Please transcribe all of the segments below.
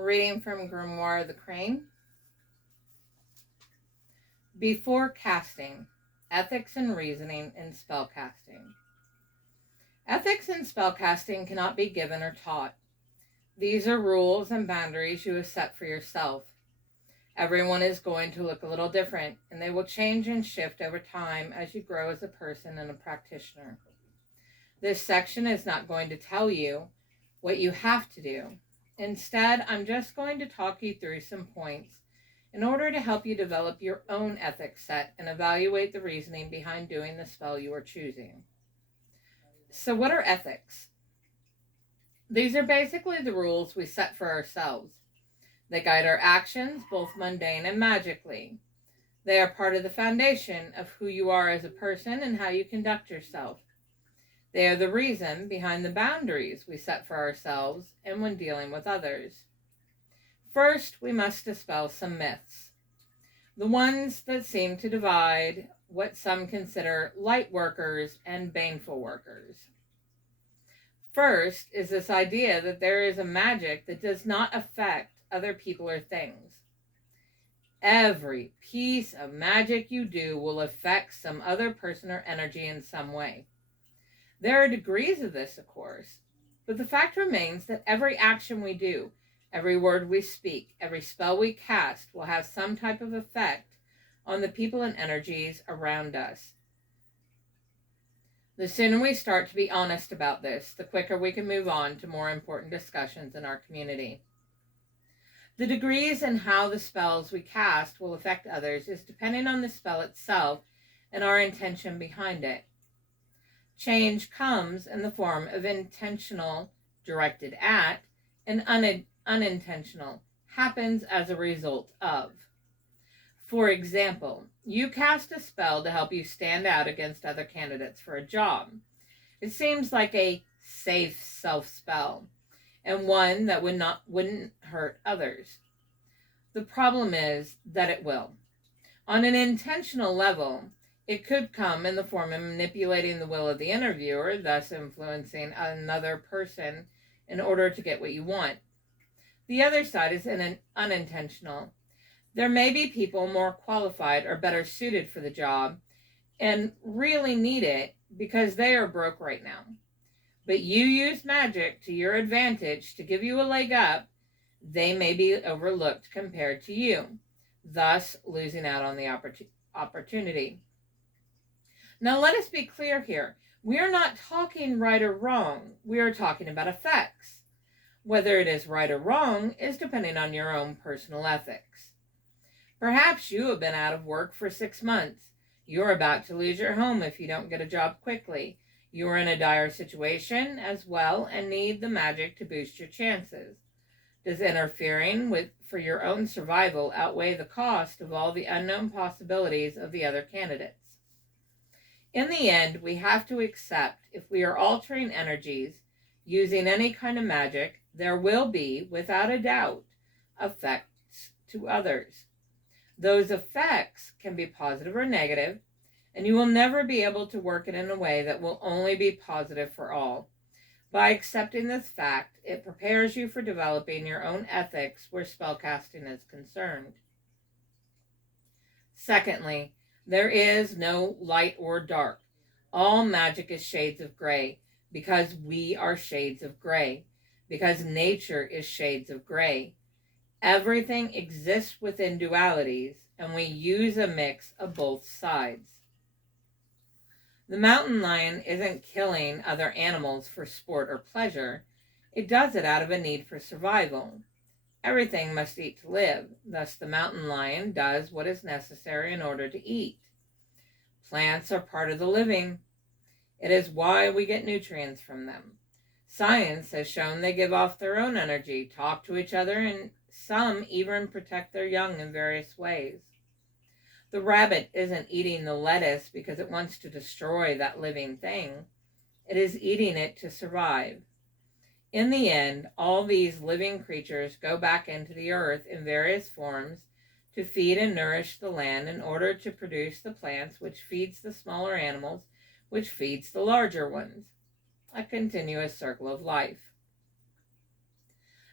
Reading from Grimoire the Crane. Before casting, ethics and reasoning in spellcasting. Ethics in spellcasting cannot be given or taught. These are rules and boundaries you have set for yourself. Everyone is going to look a little different, and they will change and shift over time as you grow as a person and a practitioner. This section is not going to tell you what you have to do. Instead, I'm just going to talk you through some points in order to help you develop your own ethics set and evaluate the reasoning behind doing the spell you are choosing. So what are ethics? These are basically the rules we set for ourselves. They guide our actions, both mundane and magically. They are part of the foundation of who you are as a person and how you conduct yourself. They are the reason behind the boundaries we set for ourselves and when dealing with others. First, we must dispel some myths. The ones that seem to divide what some consider light workers and baneful workers. First is this idea that there is a magic that does not affect other people or things. Every piece of magic you do will affect some other person or energy in some way. There are degrees of this, of course, but the fact remains that every action we do, every word we speak, every spell we cast will have some type of effect on the people and energies around us. The sooner we start to be honest about this, the quicker we can move on to more important discussions in our community. The degrees in how the spells we cast will affect others is depending on the spell itself and our intention behind it. Change comes in the form of intentional, directed at, and unintentional, happens as a result of. For example, you cast a spell to help you stand out against other candidates for a job. It seems like a safe self-spell, and one that wouldn't hurt others. The problem is that it will. On an intentional level, it could come in the form of manipulating the will of the interviewer, thus influencing another person in order to get what you want. The other side is unintentional. There may be people more qualified or better suited for the job and really need it because they are broke right now. But you use magic to your advantage to give you a leg up. They may be overlooked compared to you, thus losing out on the opportunity. Now let us be clear here. We are not talking right or wrong. We are talking about effects. Whether it is right or wrong is depending on your own personal ethics. Perhaps you have been out of work for 6 months. You're about to lose your home if you don't get a job quickly. You are in a dire situation as well and need the magic to boost your chances. Does interfering for your own survival outweigh the cost of all the unknown possibilities of the other candidates? In the end, we have to accept if we are altering energies using any kind of magic, there will be, without a doubt, effects to others. Those effects can be positive or negative, and you will never be able to work it in a way that will only be positive for all. By accepting this fact, it prepares you for developing your own ethics where spellcasting is concerned. Secondly, there is no light or dark. All magic is shades of gray because we are shades of gray, because nature is shades of gray. Everything exists within dualities, and we use a mix of both sides. The mountain lion isn't killing other animals for sport or pleasure. It does it out of a need for survival. Everything must eat to live. Thus, the mountain lion does what is necessary in order to eat. Plants are part of the living. It is why we get nutrients from them. Science has shown they give off their own energy, talk to each other, and some even protect their young in various ways. The rabbit isn't eating the lettuce because it wants to destroy that living thing. It is eating it to survive. In the end, all these living creatures go back into the earth in various forms to feed and nourish the land in order to produce the plants, which feeds the smaller animals, which feeds the larger ones. A continuous circle of life.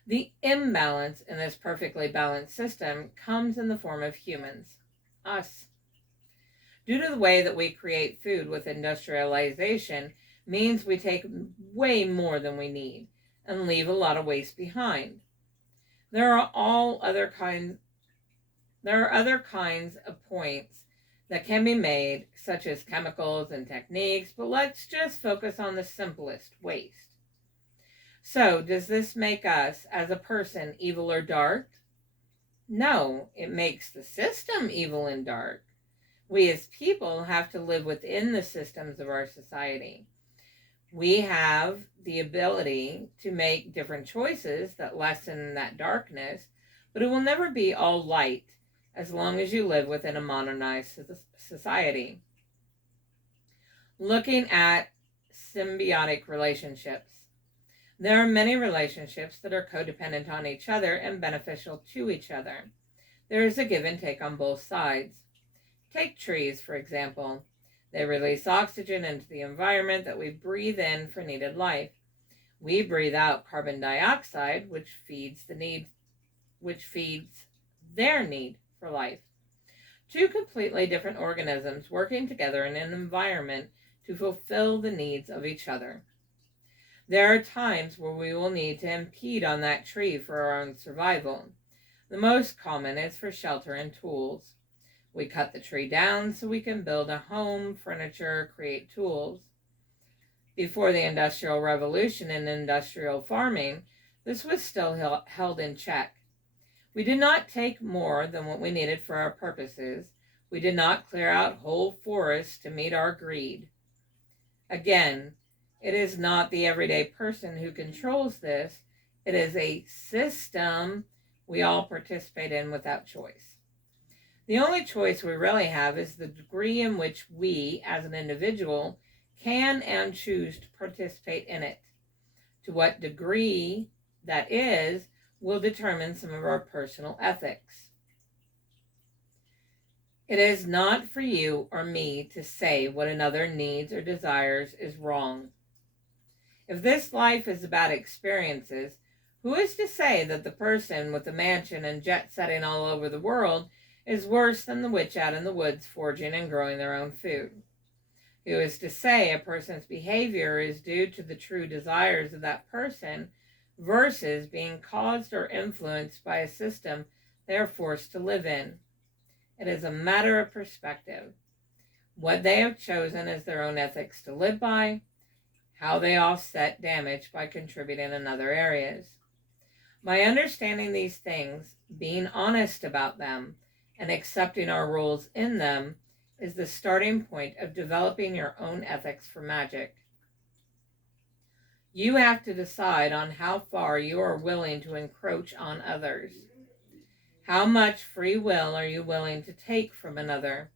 The imbalance in this perfectly balanced system comes in the form of humans, us. Due to the way that we create food with industrialization means we take way more than we need and leave a lot of waste behind. There are other kinds of points that can be made, such as chemicals and techniques, but let's just focus on the simplest: waste. So, does this make us as a person evil or dark? No, it makes the system evil and dark. We as people have to live within the systems of our society. We have the ability to make different choices that lessen that darkness, but it will never be all light as long as you live within a modernized society. Looking at symbiotic relationships. There are many relationships that are codependent on each other and beneficial to each other. There is a give and take on both sides. Take trees, for example. They release oxygen into the environment that we breathe in for needed life. We breathe out carbon dioxide, which feeds their need for life. Two completely different organisms working together in an environment to fulfill the needs of each other. There are times where we will need to impede on that tree for our own survival. The most common is for shelter and tools. We cut the tree down so we can build a home, furniture, create tools. Before the Industrial Revolution and industrial farming, this was still held in check. We did not take more than what we needed for our purposes. We did not clear out whole forests to meet our greed. Again, it is not the everyday person who controls this. It is a system we all participate in without choice. The only choice we really have is the degree in which we, as an individual, can and choose to participate in it. To what degree that is will determine some of our personal ethics. It is not for you or me to say what another needs or desires is wrong. If this life is about experiences, who is to say that the person with the mansion and jet setting all over the world is worse than the witch out in the woods foraging and growing their own food? Who is to say a person's behavior is due to the true desires of that person versus being caused or influenced by a system they are forced to live in? It is a matter of perspective. What they have chosen as their own ethics to live by, how they offset damage by contributing in other areas. By understanding these things, being honest about them, and accepting our roles in them is the starting point of developing your own ethics for magic. You have to decide on how far you are willing to encroach on others. How much free will are you willing to take from another?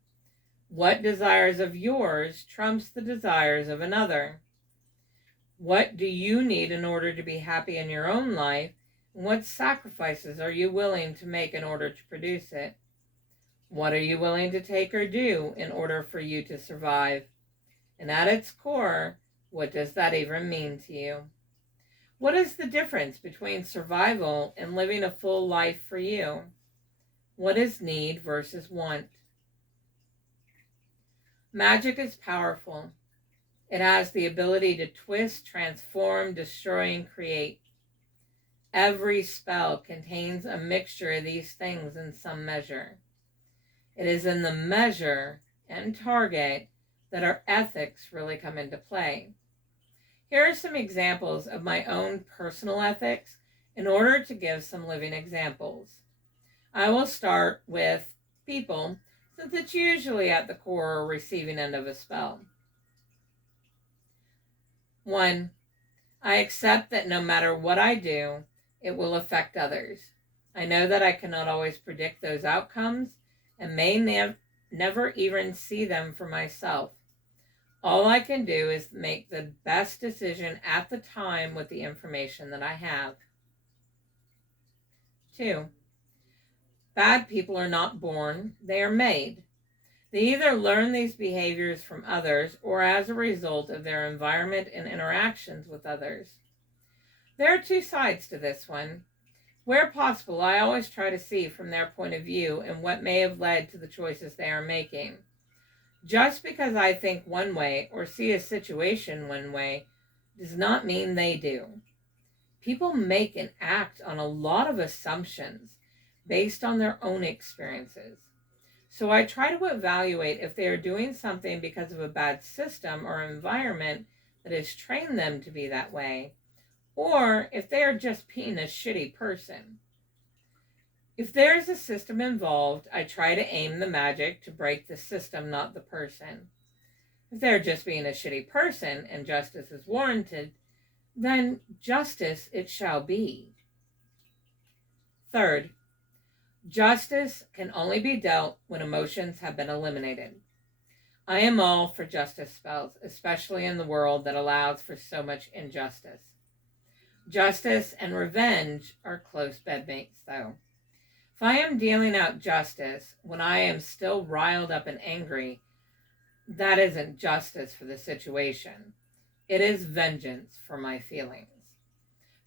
What desires of yours trumps the desires of another? What do you need in order to be happy in your own life? And what sacrifices are you willing to make in order to produce it? What are you willing to take or do in order for you to survive? And at its core, what does that even mean to you? What is the difference between survival and living a full life for you? What is need versus want? Magic is powerful. It has the ability to twist, transform, destroy, and create. Every spell contains a mixture of these things in some measure. It is in the measure and target that our ethics really come into play. Here are some examples of my own personal ethics in order to give some living examples. I will start with people, since it's usually at the core or receiving end of a spell. 1. I accept that no matter what I do, it will affect others. I know that I cannot always predict those outcomes and may never even see them for myself. All I can do is make the best decision at the time with the information that I have. 2. Bad people are not born, they are made. They either learn these behaviors from others or as a result of their environment and interactions with others. There are two sides to this one. Where possible, I always try to see from their point of view and what may have led to the choices they are making. Just because I think one way or see a situation one way does not mean they do. People make and act on a lot of assumptions based on their own experiences. So I try to evaluate if they are doing something because of a bad system or environment that has trained them to be that way, or if they are just being a shitty person. If there is a system involved, I try to aim the magic to break the system, not the person. If they're just being a shitty person and justice is warranted, then justice it shall be. Third, justice can only be dealt when emotions have been eliminated. I am all for justice spells, especially in the world that allows for so much injustice. Justice and revenge are close bedmates, though. If I am dealing out justice when I am still riled up and angry, that isn't justice for the situation. It is vengeance for my feelings.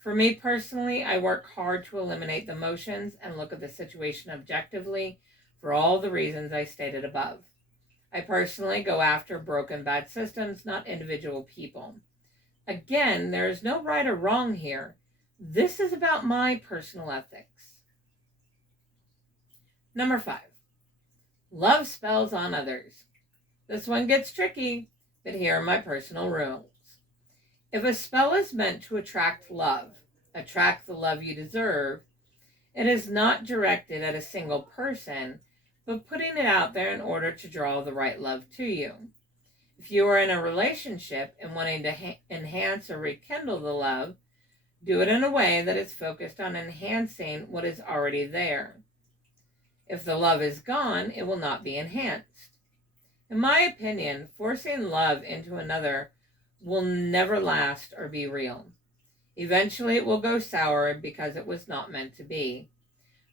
For me personally, I work hard to eliminate the emotions and look at the situation objectively for all the reasons I stated above. I personally go after broken bad systems, not individual people. Again, there is no right or wrong here. This is about my personal ethics. Number 5, love spells on others. This one gets tricky, but here are my personal rules. If a spell is meant to attract the love you deserve, it is not directed at a single person, but putting it out there in order to draw the right love to you. If you are in a relationship and wanting to enhance or rekindle the love, do it in a way that is focused on enhancing what is already there. If the love is gone, it will not be enhanced. In my opinion, forcing love into another will never last or be real. Eventually it will go sour because it was not meant to be.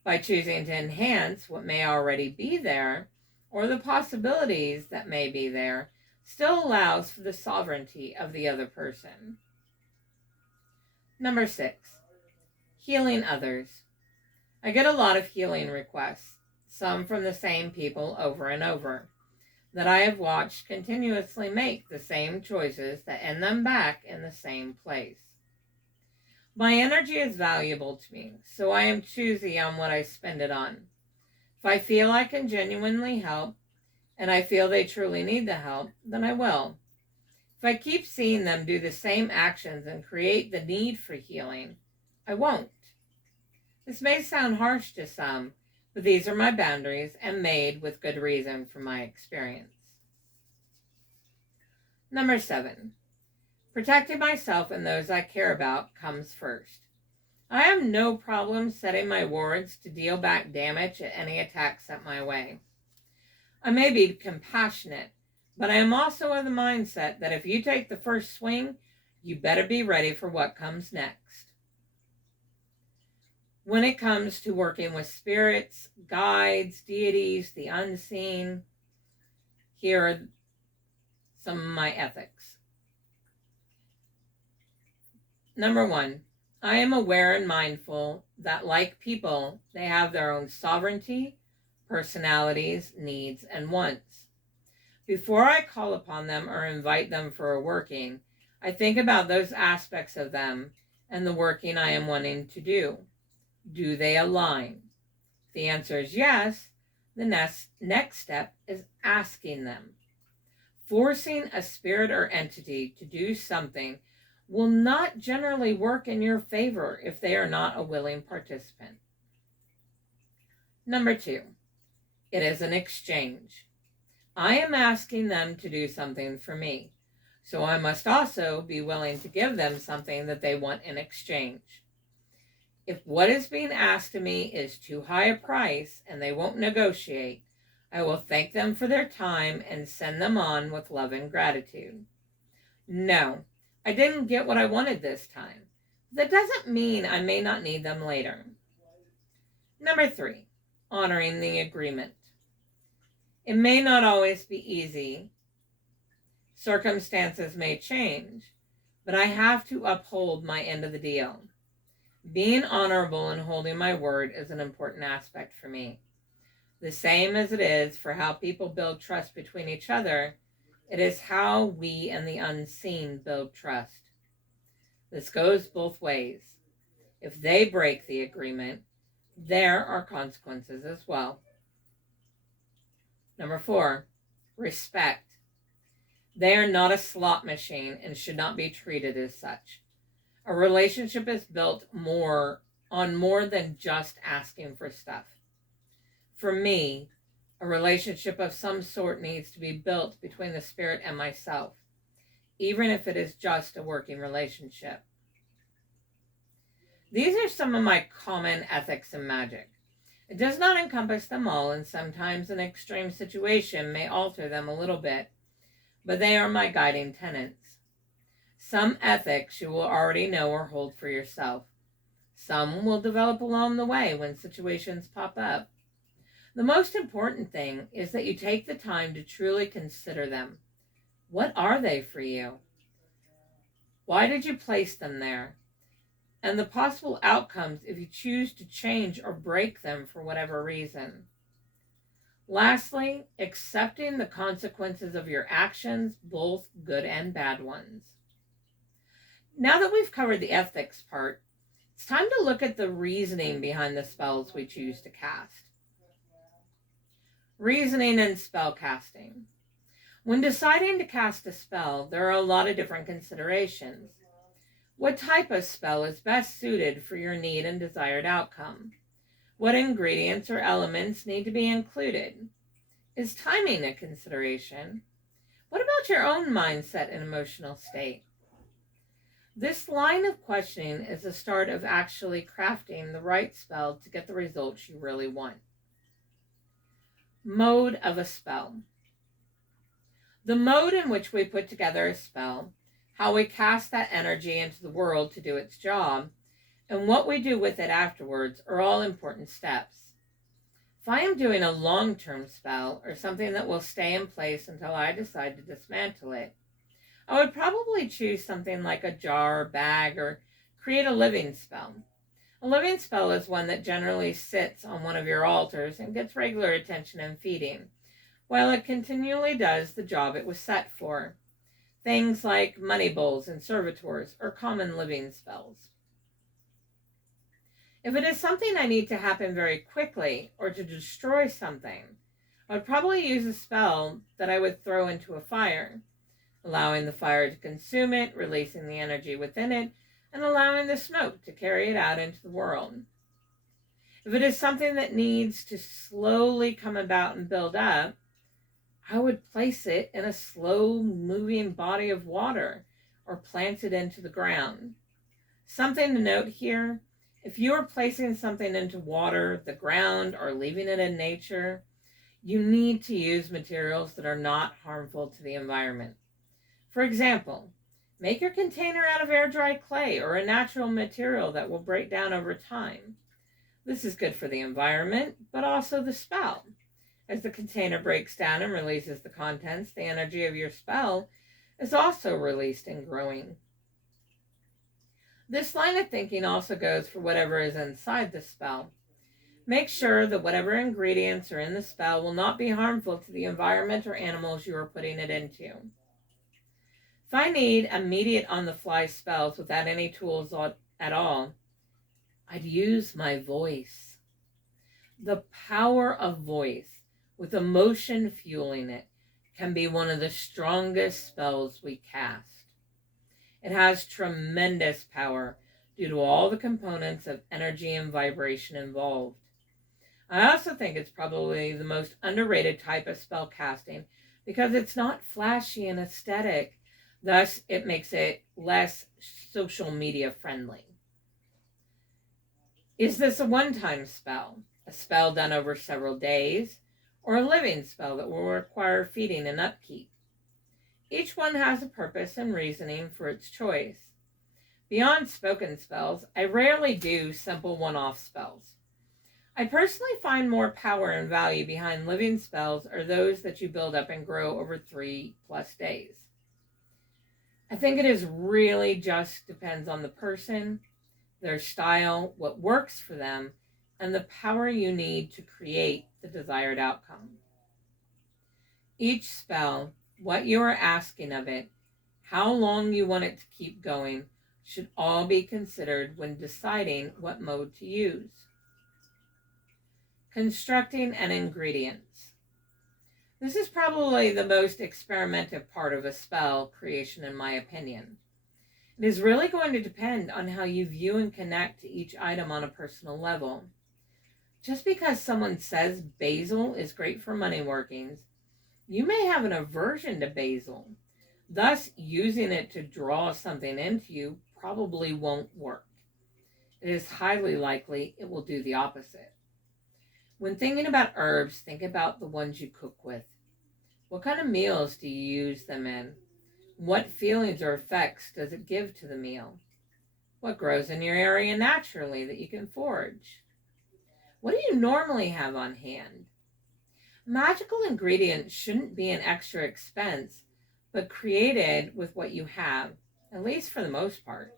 By choosing to enhance what may already be there, or the possibilities that may be there, still allows for the sovereignty of the other person. Number 6, healing others. I get a lot of healing requests, some from the same people over and over, that I have watched continuously make the same choices that end them back in the same place. My energy is valuable to me, so I am choosy on what I spend it on. If I feel I can genuinely help, and I feel they truly need the help, then I will. If I keep seeing them do the same actions and create the need for healing, I won't. This may sound harsh to some, but these are my boundaries and made with good reason from my experience. Number 7, protecting myself and those I care about comes first. I have no problem setting my wards to deal back damage at any attacks set my way. I may be compassionate, but I am also of the mindset that if you take the first swing, you better be ready for what comes next. When it comes to working with spirits, guides, deities, the unseen, here are some of my ethics. Number 1, I am aware and mindful that, like people, they have their own sovereignty, personalities, needs, and wants. Before I call upon them or invite them for a working, I think about those aspects of them and the working I am wanting to do. Do they align? If the answer is yes, the next step is asking them. Forcing a spirit or entity to do something will not generally work in your favor if they are not a willing participant. Number 2, it is an exchange. I am asking them to do something for me, so I must also be willing to give them something that they want in exchange. If what is being asked of me is too high a price and they won't negotiate, I will thank them for their time and send them on with love and gratitude. No, I didn't get what I wanted this time. That doesn't mean I may not need them later. Number 3, honoring the agreement. It may not always be easy. Circumstances may change, but I have to uphold my end of the deal. Being honorable and holding my word is an important aspect for me. The same as it is for how people build trust between each other, it is how we and the unseen build trust. This goes both ways. If they break the agreement, there are consequences as well. Number 4, respect. They are not a slot machine and should not be treated as such. A relationship is built on more than just asking for stuff. For me, a relationship of some sort needs to be built between the spirit and myself, even if it is just a working relationship. These are some of my common ethics in magic. It does not encompass them all, and sometimes an extreme situation may alter them a little bit, but they are my guiding tenets. Some ethics you will already know or hold for yourself. Some will develop along the way when situations pop up. The most important thing is that you take the time to truly consider them. What are they for you? Why did you place them there? And the possible outcomes if you choose to change or break them for whatever reason. Lastly, accepting the consequences of your actions, both good and bad ones. Now that we've covered the ethics part, it's time to look at the reasoning behind the spells we choose to cast. Reasoning and spellcasting. When deciding to cast a spell, there are a lot of different considerations. What type of spell is best suited for your need and desired outcome? What ingredients or elements need to be included? Is timing a consideration? What about your own mindset and emotional state? This line of questioning is the start of actually crafting the right spell to get the results you really want. Mode of a spell. The mode in which we put together a spell, how we cast that energy into the world to do its job, and what we do with it afterwards are all important steps. If I am doing a long-term spell or something that will stay in place until I decide to dismantle it, I would probably choose something like a jar or bag or create a living spell. A living spell is one that generally sits on one of your altars and gets regular attention and feeding, while it continually does the job it was set for. Things like money bowls and servitors are common living spells. If it is something I need to happen very quickly or to destroy something, I would probably use a spell that I would throw into a fire, allowing the fire to consume it, releasing the energy within it, and allowing the smoke to carry it out into the world. If it is something that needs to slowly come about and build up, I would place it in a slow-moving body of water or plant it into the ground. Something to note here, if you are placing something into water, the ground, or leaving it in nature, you need to use materials that are not harmful to the environment. For example, make your container out of air-dry clay or a natural material that will break down over time. This is good for the environment, but also the spell. As the container breaks down and releases the contents, the energy of your spell is also released and growing. This line of thinking also goes for whatever is inside the spell. Make sure that whatever ingredients are in the spell will not be harmful to the environment or animals you are putting it into. If I need immediate on-the-fly spells without any tools at all, I'd use my voice. The power of voice, with emotion fueling it, can be one of the strongest spells we cast. It has tremendous power due to all the components of energy and vibration involved. I also think it's probably the most underrated type of spell casting because it's not flashy and aesthetic. Thus, it makes it less social media friendly. Is this a one-time spell, a spell done over several days, or a living spell that will require feeding and upkeep? Each one has a purpose and reasoning for its choice. Beyond spoken spells, I rarely do simple one-off spells. I personally find more power and value behind living spells or those that you build up and grow over 3+ days. I think it is really just depends on the person, their style, what works for them, and the power you need to create the desired outcome. Each spell, what you are asking of it, how long you want it to keep going, should all be considered when deciding what mode to use. Constructing an ingredients. This is probably the most experimentative part of a spell creation, in my opinion. It is really going to depend on how you view and connect to each item on a personal level. Just because someone says basil is great for money workings, you may have an aversion to basil. Thus, using it to draw something into you probably won't work. It is highly likely it will do the opposite. When thinking about herbs, think about the ones you cook with. What kind of meals do you use them in? What feelings or effects does it give to the meal? What grows in your area naturally that you can forage? What do you normally have on hand? Magical ingredients shouldn't be an extra expense, but created with what you have, at least for the most part.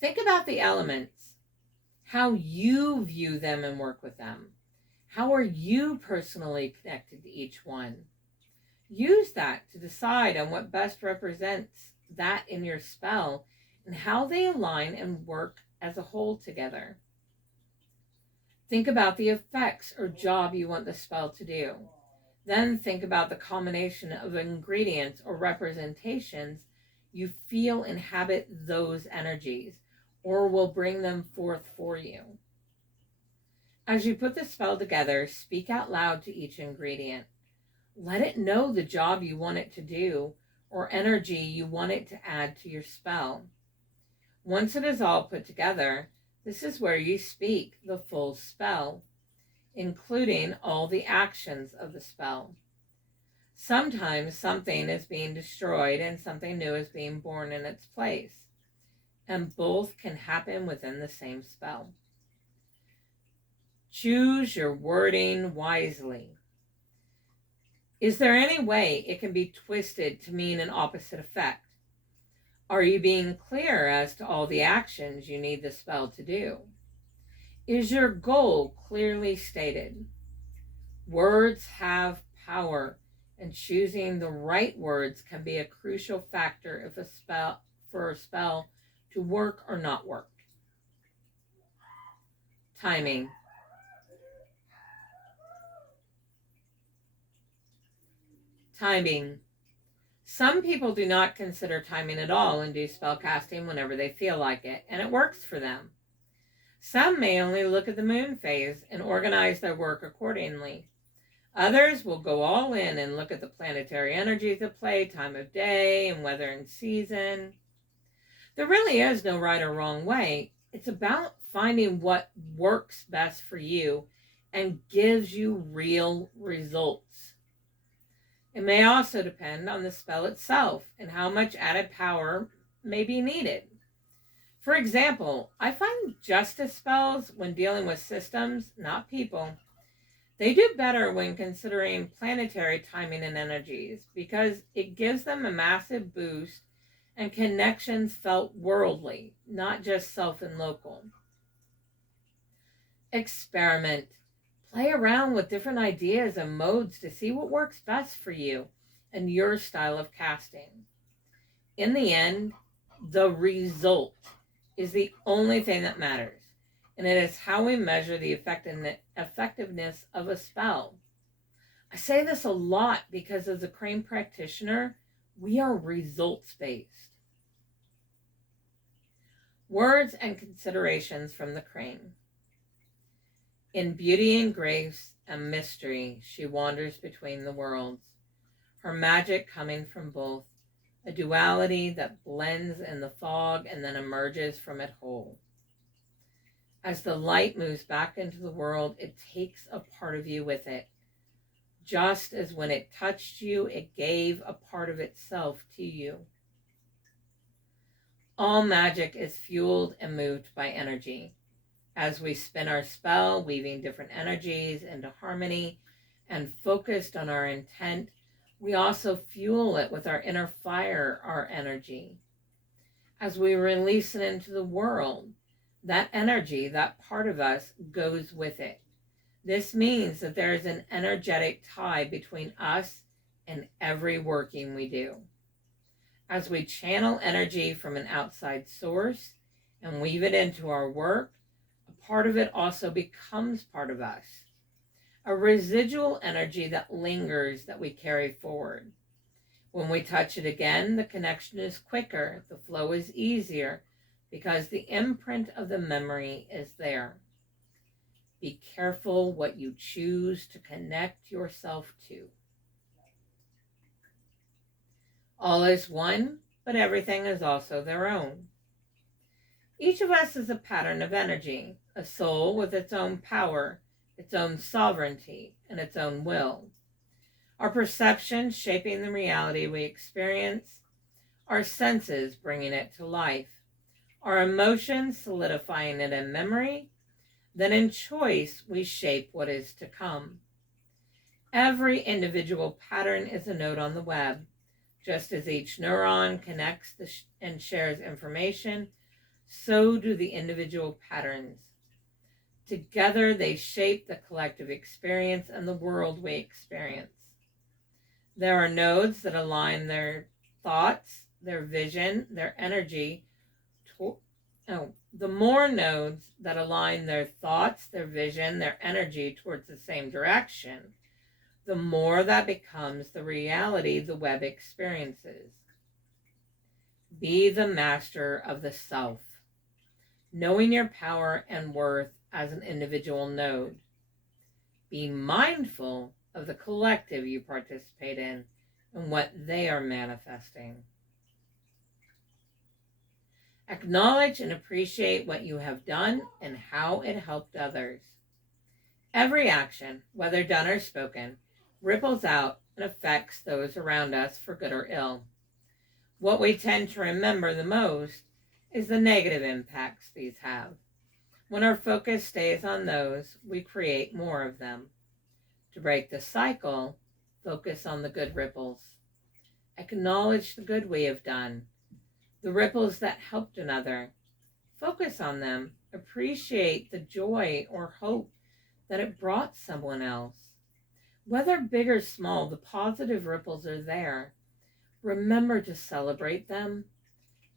Think about the elements, how you view them and work with them. How are you personally connected to each one? Use that to decide on what best represents that in your spell and how they align and work as a whole together. Think about the effects or job you want the spell to do. Then think about the combination of ingredients or representations you feel inhabit those energies or will bring them forth for you. As you put the spell together, speak out loud to each ingredient. Let it know the job you want it to do or energy you want it to add to your spell. Once it is all put together, this is where you speak the full spell, including all the actions of the spell. Sometimes something is being destroyed and something new is being born in its place, and both can happen within the same spell. Choose your wording wisely. Is there any way it can be twisted to mean an opposite effect? Are you being clear as to all the actions you need the spell to do? Is your goal clearly stated? Words have power, and choosing the right words can be a crucial factor if a spell to work or not work. Timing. Timing. Some people do not consider timing at all and do spellcasting whenever they feel like it, and it works for them. Some may only look at the moon phase and organize their work accordingly. Others will go all in and look at the planetary energies at play, time of day, and weather and season. There really is no right or wrong way. It's about finding what works best for you and gives you real results. It may also depend on the spell itself and how much added power may be needed. For example, I find justice spells, when dealing with systems, not people, they do better when considering planetary timing and energies because it gives them a massive boost and connections felt worldly, not just self and local. Experiment. Play around with different ideas and modes to see what works best for you and your style of casting. In the end, the result is the only thing that matters, and it is how we measure the effectiveness of a spell. I say this a lot because as a crane practitioner, we are results-based. Words and considerations from the crane. In beauty and grace and mystery, she wanders between the worlds, her magic coming from both, a duality that blends in the fog and then emerges from it whole. As the light moves back into the world, it takes a part of you with it. Just as when it touched you, it gave a part of itself to you. All magic is fueled and moved by energy. As we spin our spell, weaving different energies into harmony and focused on our intent, we also fuel it with our inner fire, our energy. As we release it into the world, that energy, that part of us, goes with it. This means that there is an energetic tie between us and every working we do. As we channel energy from an outside source and weave it into our work, a part of it also becomes part of us. A residual energy that lingers, that we carry forward. When we touch it again, the connection is quicker, the flow is easier, because the imprint of the memory is there. Be careful what you choose to connect yourself to. All is one, but everything is also their own. Each of us is a pattern of energy, a soul with its own power, its own sovereignty, and its own will. Our perception shaping the reality we experience, our senses bringing it to life, our emotions solidifying it in memory, then in choice we shape what is to come. Every individual pattern is a node on the web. Just as each neuron connects and shares information, so do the individual patterns. Together they shape the collective experience and the world we experience. There are nodes that align their thoughts, their vision, their energy. The more nodes that align their thoughts, their vision, their energy towards the same direction, the more that becomes the reality the web experiences. Be the master of the self, knowing your power and worth as an individual node. Be mindful of the collective you participate in and what they are manifesting. Acknowledge and appreciate what you have done and how it helped others. Every action, whether done or spoken, ripples out and affects those around us for good or ill. What we tend to remember the most is the negative impacts these have. When our focus stays on those, we create more of them. To break the cycle, focus on the good ripples. Acknowledge the good we have done, the ripples that helped another. Focus on them. Appreciate the joy or hope that it brought someone else. Whether big or small, the positive ripples are there. Remember to celebrate them.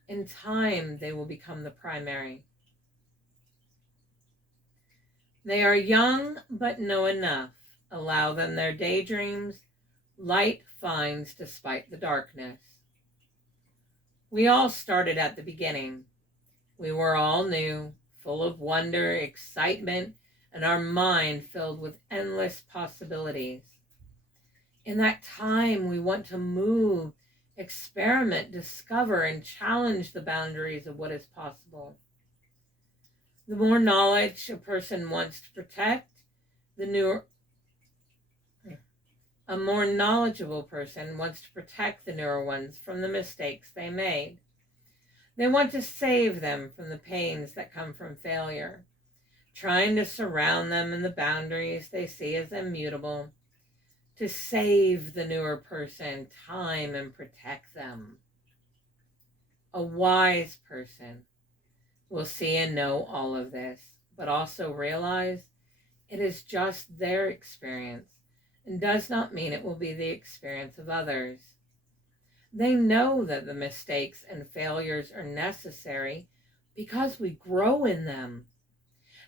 In time, they will become the primary. They are young, but know enough. Allow them their daydreams. Light finds despite the darkness. We all started at the beginning. We were all new, full of wonder, excitement, and our mind filled with endless possibilities. In that time, we want to move, experiment, discover, and challenge the boundaries of what is possible. The more knowledge a person wants to protect, a more knowledgeable person wants to protect the newer ones from the mistakes they made. They want to save them from the pains that come from failure, trying to surround them in the boundaries they see as immutable, to save the newer person time and protect them. A wise person will see and know all of this, but also realize it is just their experience and does not mean it will be the experience of others. They know that the mistakes and failures are necessary because we grow in them.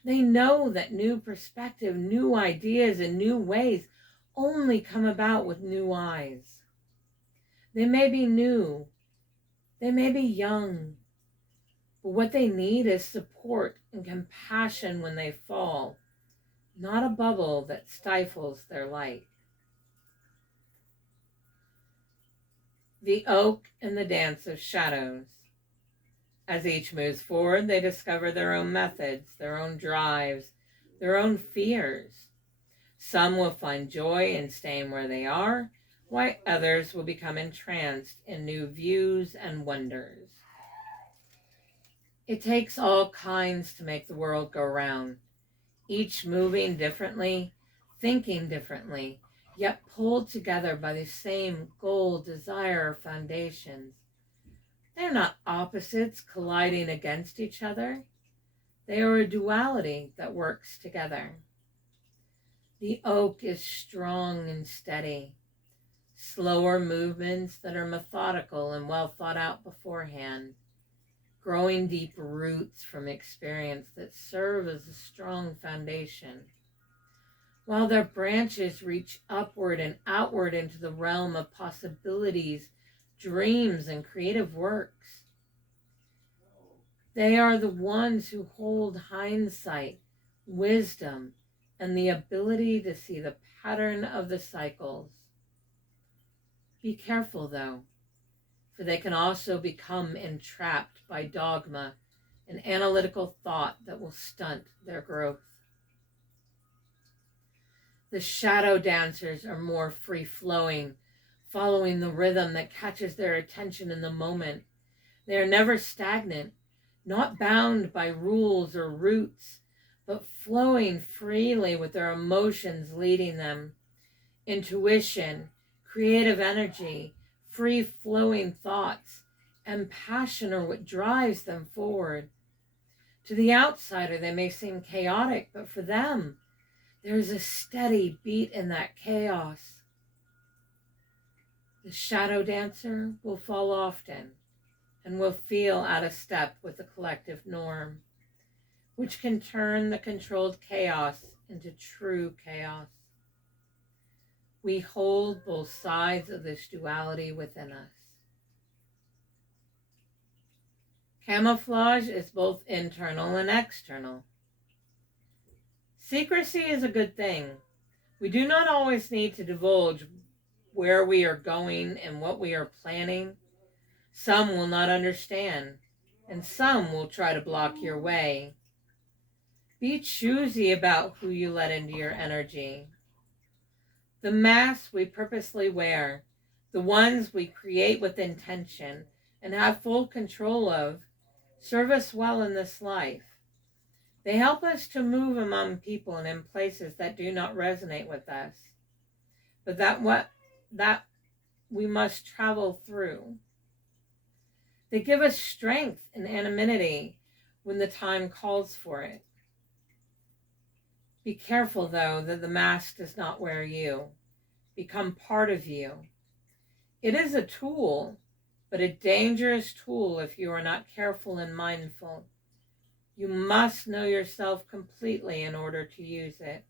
They know that new perspective, new ideas, and new ways only come about with new eyes. They may be new, they may be young, but what they need is support and compassion when they fall, not a bubble that stifles their light. The oak and the dance of shadows. As each moves forward, they discover their own methods, their own drives, their own fears. Some will find joy in staying where they are, while others will become entranced in new views and wonders. It takes all kinds to make the world go round, each moving differently, thinking differently, yet pulled together by the same goal, desire, or foundations. They are not opposites colliding against each other. They are a duality that works together. The oak is strong and steady, slower movements that are methodical and well thought out beforehand, growing deep roots from experience that serve as a strong foundation, while their branches reach upward and outward into the realm of possibilities, dreams, and creative works. They are the ones who hold hindsight, wisdom, and the ability to see the pattern of the cycles. Be careful, though, for they can also become entrapped by dogma and analytical thought that will stunt their growth. The shadow dancers are more free-flowing, following the rhythm that catches their attention in the moment. They are never stagnant, not bound by rules or routes, but flowing freely with their emotions leading them. Intuition, creative energy, free-flowing thoughts, and passion are what drives them forward. To the outsider, they may seem chaotic, but for them, there's a steady beat in that chaos. The shadow dancer will fall often and will feel out of step with the collective norm, which can turn the controlled chaos into true chaos. We hold both sides of this duality within us. Camouflage is both internal and external. Secrecy is a good thing. We do not always need to divulge where we are going and what we are planning. Some will not understand, and some will try to block your way. Be choosy about who you let into your energy. The masks we purposely wear, the ones we create with intention and have full control of, serve us well in this life. They help us to move among people and in places that do not resonate with us, but that we must travel through. They give us strength and anonymity when the time calls for it. Be careful, though, that the mask does not wear you, become part of you. It is a tool, but a dangerous tool if you are not careful and mindful. You must know yourself completely in order to use it.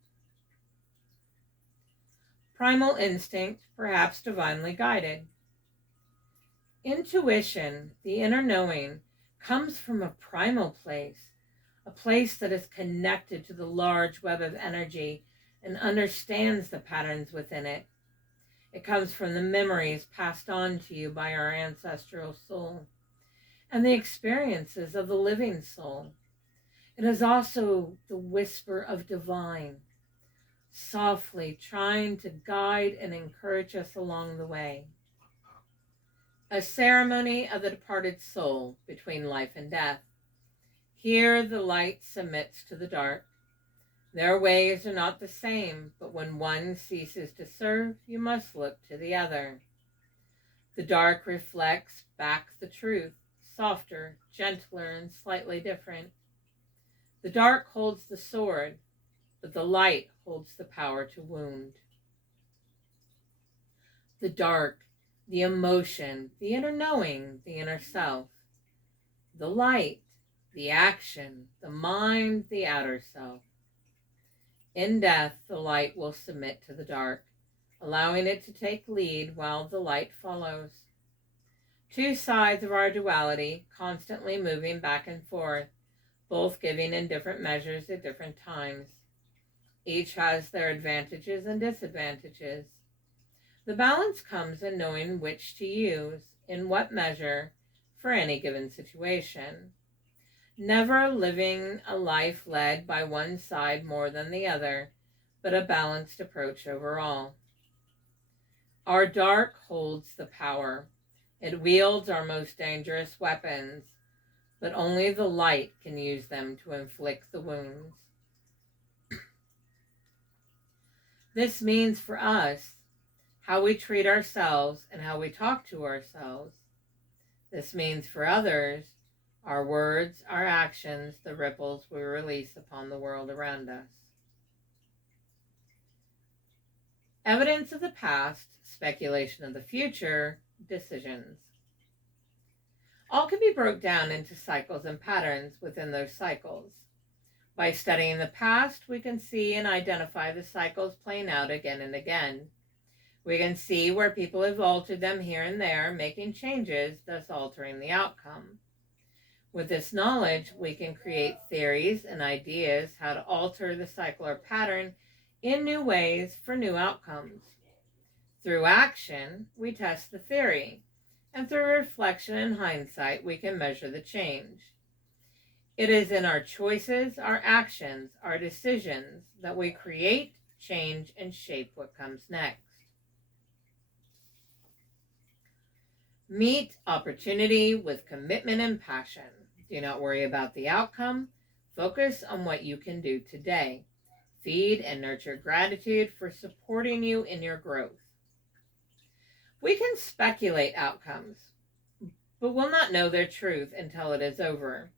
Primal instinct, perhaps divinely guided. Intuition, the inner knowing, comes from a primal place, a place that is connected to the large web of energy and understands the patterns within it. It comes from the memories passed on to you by our ancestral soul and the experiences of the living soul. It is also the whisper of divine, softly trying to guide and encourage us along the way. A ceremony of the departed soul between life and death. Here the light submits to the dark. Their ways are not the same, but when one ceases to serve, you must look to the other. The dark reflects back the truth, softer, gentler, and slightly different. The dark holds the sword, but the light holds the power to wound. The dark, the emotion, the inner knowing, the inner self. The light, the action, the mind, the outer self. In death, the light will submit to the dark, allowing it to take lead while the light follows. Two sides of our duality, constantly moving back and forth, both giving in different measures at different times. Each has their advantages and disadvantages. The balance comes in knowing which to use, in what measure, for any given situation. Never living a life led by one side more than the other, but a balanced approach overall. Our dark holds the power. It wields our most dangerous weapons, but only the light can use them to inflict the wounds. This means for us how we treat ourselves and how we talk to ourselves. This means for others, our words, our actions, the ripples we release upon the world around us. Evidence of the past, speculation of the future, decisions. All can be broken down into cycles and patterns within those cycles. By studying the past, we can see and identify the cycles playing out again and again. We can see where people have altered them here and there, making changes, thus altering the outcome. With this knowledge, we can create theories and ideas how to alter the cycle or pattern in new ways for new outcomes. Through action, we test the theory, and through reflection and hindsight, we can measure the change. It is in our choices, our actions, our decisions that we create, change, and shape what comes next. Meet opportunity with commitment and passion. Do not worry about the outcome. Focus on what you can do today. Feed and nurture gratitude for supporting you in your growth. We can speculate outcomes, but will not know their truth until it is over.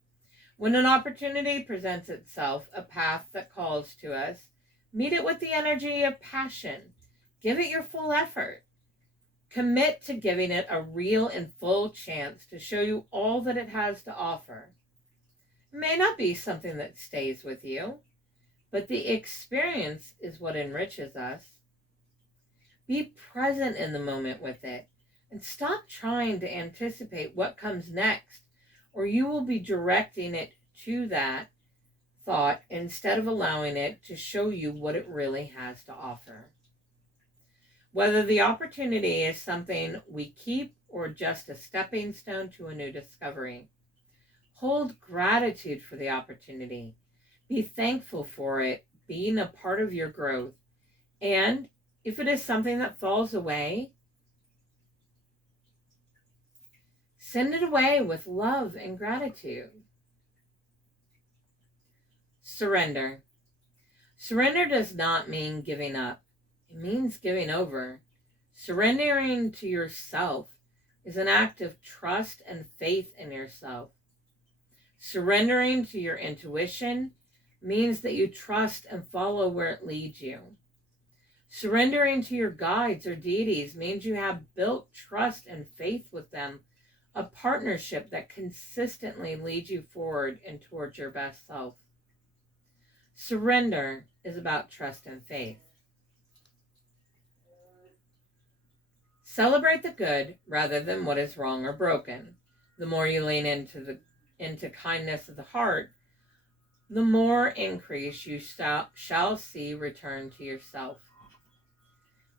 When an opportunity presents itself, a path that calls to us, meet it with the energy of passion. Give it your full effort. Commit to giving it a real and full chance to show you all that it has to offer. It may not be something that stays with you, but the experience is what enriches us. Be present in the moment with it and stop trying to anticipate what comes next, or you will be directing it to that thought instead of allowing it to show you what it really has to offer. Whether the opportunity is something we keep or just a stepping stone to a new discovery, hold gratitude for the opportunity. Be thankful for it being a part of your growth. And if it is something that falls away, send it away with love and gratitude. Surrender. Surrender does not mean giving up. It means giving over. Surrendering to yourself is an act of trust and faith in yourself. Surrendering to your intuition means that you trust and follow where it leads you. Surrendering to your guides or deities means you have built trust and faith with them, a partnership that consistently leads you forward and towards your best self. Surrender is about trust and faith. Celebrate the good rather than what is wrong or broken. The more you lean into kindness of the heart, the more increase you shall see return to yourself.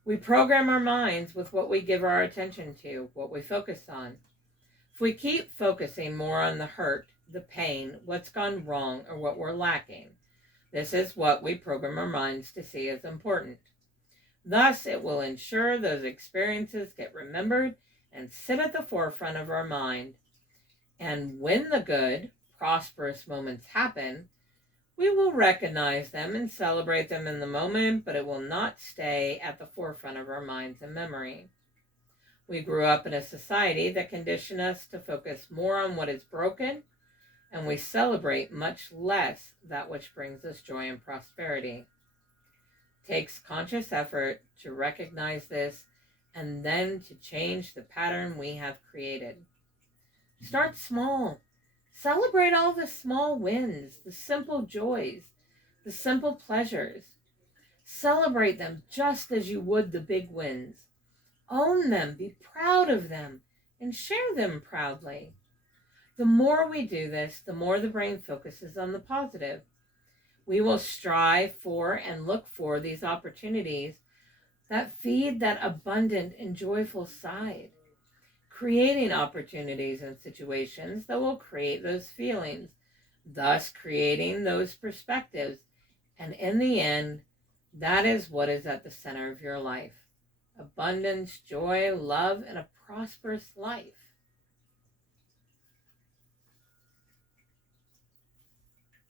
We program our minds with what we give our attention to, what we focus on. If we keep focusing more on the hurt, the pain, what's gone wrong, or what we're lacking, this is what we program our minds to see as important. Thus, it will ensure those experiences get remembered and sit at the forefront of our mind. And when the good, prosperous moments happen, we will recognize them and celebrate them in the moment, but it will not stay at the forefront of our minds and memory. We grew up in a society that conditioned us to focus more on what is broken, and we celebrate much less that which brings us joy and prosperity. It takes conscious effort to recognize this and then to change the pattern we have created. Start small. Celebrate all the small wins, the simple joys, the simple pleasures. Celebrate them just as you would the big wins. Own them, be proud of them, and share them proudly. The more we do this, the more the brain focuses on the positive. We will strive for and look for these opportunities that feed that abundant and joyful side, creating opportunities and situations that will create those feelings, thus creating those perspectives. And in the end, that is what is at the center of your life. Abundance, joy, love, and a prosperous life.